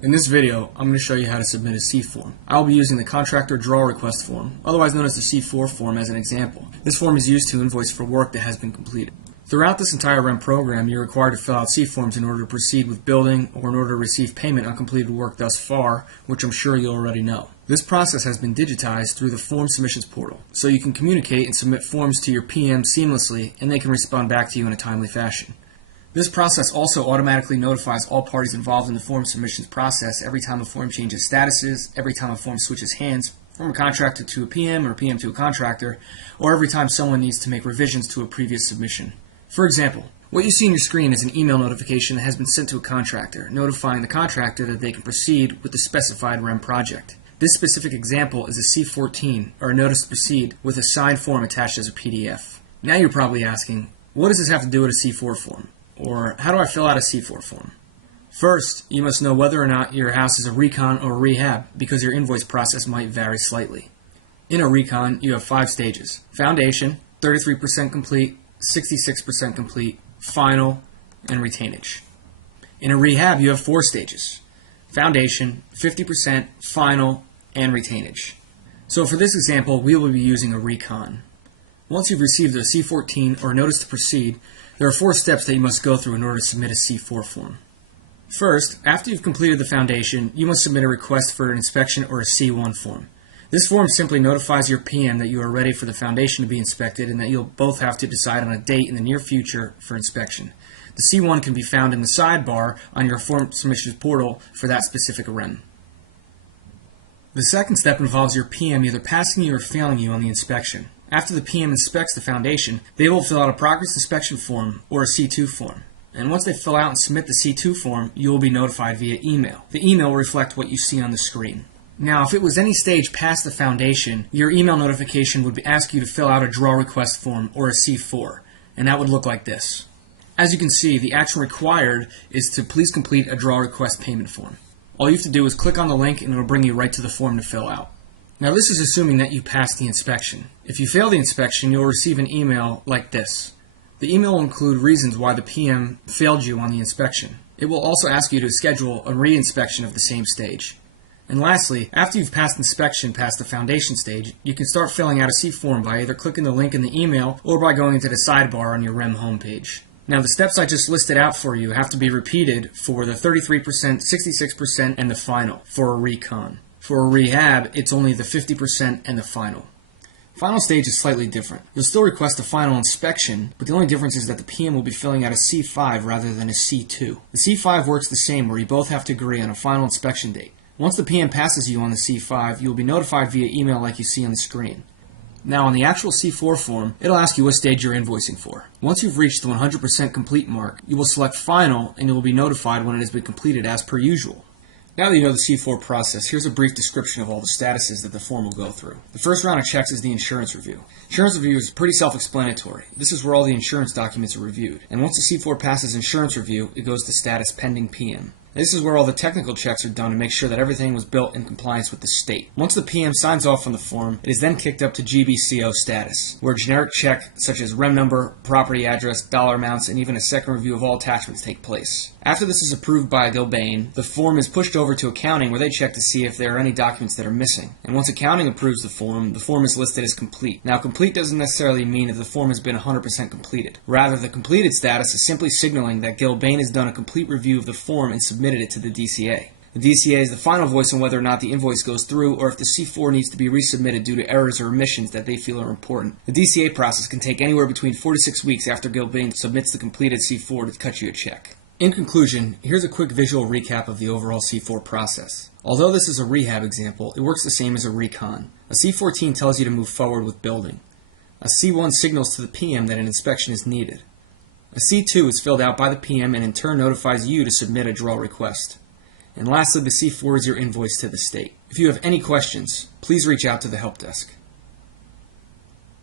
In this video, I'm going to show you how to submit a C form. I'll be using the Contractor Draw Request form, otherwise known as the C4 form, as an example. This form is used to invoice for work that has been completed. Throughout this entire REM program, you're required to fill out C forms in order to proceed with building or in order to receive payment on completed work thus far, which I'm sure you already know. This process has been digitized through the Form Submissions portal, so you can communicate and submit forms to your PM seamlessly, and they can respond back to you in a timely fashion. This process also automatically notifies all parties involved in the form submissions process every time a form changes statuses, every time a form switches hands from a contractor to a PM or a PM to a contractor, or every time someone needs to make revisions to a previous submission. For example, what you see on your screen is an email notification that has been sent to a contractor, notifying the contractor that they can proceed with the specified REM project. This specific example is a C14, or a notice to proceed, with a signed form attached as a PDF. Now you're probably asking, what does this have to do with a C4 form? Or how do I fill out a C4 form? First, you must know whether or not your house is a recon or a rehab, because your invoice process might vary slightly. In a recon, you have 5 stages: foundation, 33% complete, 66% complete, final, and retainage. In a rehab, you have 4 stages: foundation, 50%, final, and retainage. So for this example, we will be using a recon. Once you've received a C14 or a notice to proceed, there are 4 steps that you must go through in order to submit a C4 form. First, after you've completed the foundation, you must submit a request for an inspection or a C1 form. This form simply notifies your PM that you are ready for the foundation to be inspected and that you'll both have to decide on a date in the near future for inspection. The C1 can be found in the sidebar on your form submissions portal for that specific REM. The second step involves your PM either passing you or failing you on the inspection. After the PM inspects the foundation, they will fill out a progress inspection form or a C2 form. And once they fill out and submit the C2 form, you will be notified via email. The email will reflect what you see on the screen. Now, if it was any stage past the foundation, your email notification would ask you to fill out a draw request form or a C4, and that would look like this. As you can see, the action required is to please complete a draw request payment form. All you have to do is click on the link and it will bring you right to the form to fill out. Now, this is assuming that you passed the inspection. If you fail the inspection, you'll receive an email like this. The email will include reasons why the PM failed you on the inspection. It will also ask you to schedule a re-inspection of the same stage. And lastly, after you've passed inspection past the foundation stage, you can start filling out a C form by either clicking the link in the email or by going into the sidebar on your REM homepage. Now, the steps I just listed out for you have to be repeated for the 33%, 66%, and the final for a recon. For a rehab, it's only the 50% and the final. Final stage is slightly different. You'll still request a final inspection, but the only difference is that the PM will be filling out a C5 rather than a C2. The C5 works the same, where you both have to agree on a final inspection date. Once the PM passes you on the C5, you will be notified via email like you see on the screen. Now, on the actual C4 form, it'll ask you what stage you're invoicing for. Once you've reached the 100% complete mark, you will select Final, and you will be notified when it has been completed as per usual. Now that you know the C4 process, here's a brief description of all the statuses that the form will go through. The first round of checks is the insurance review. Insurance review is pretty self-explanatory. This is where all the insurance documents are reviewed. And once the C4 passes insurance review, it goes to status pending PM. This is where all the technical checks are done to make sure that everything was built in compliance with the state. Once the PM signs off on the form, it is then kicked up to GBCO status, where a generic check such as REM number, property address, dollar amounts, and even a second review of all attachments take place. After this is approved by Gilbane, the form is pushed over to accounting, where they check to see if there are any documents that are missing. And once accounting approves the form is listed as complete. Now, complete doesn't necessarily mean that the form has been 100% completed. Rather, the completed status is simply signaling that Gilbane has done a complete review of the form and submitted it to the DCA. The DCA is the final voice on whether or not the invoice goes through or if the C4 needs to be resubmitted due to errors or omissions that they feel are important. The DCA process can take anywhere between 4 to 6 weeks after Gilbane submits the completed C4 to cut you a check. In conclusion, here's a quick visual recap of the overall C4 process. Although this is a rehab example, it works the same as a recon. A C14 tells you to move forward with building. A C1 signals to the PM that an inspection is needed. A C2 is filled out by the PM and in turn notifies you to submit a draw request. And lastly, the C4 is your invoice to the state. If you have any questions, please reach out to the help desk.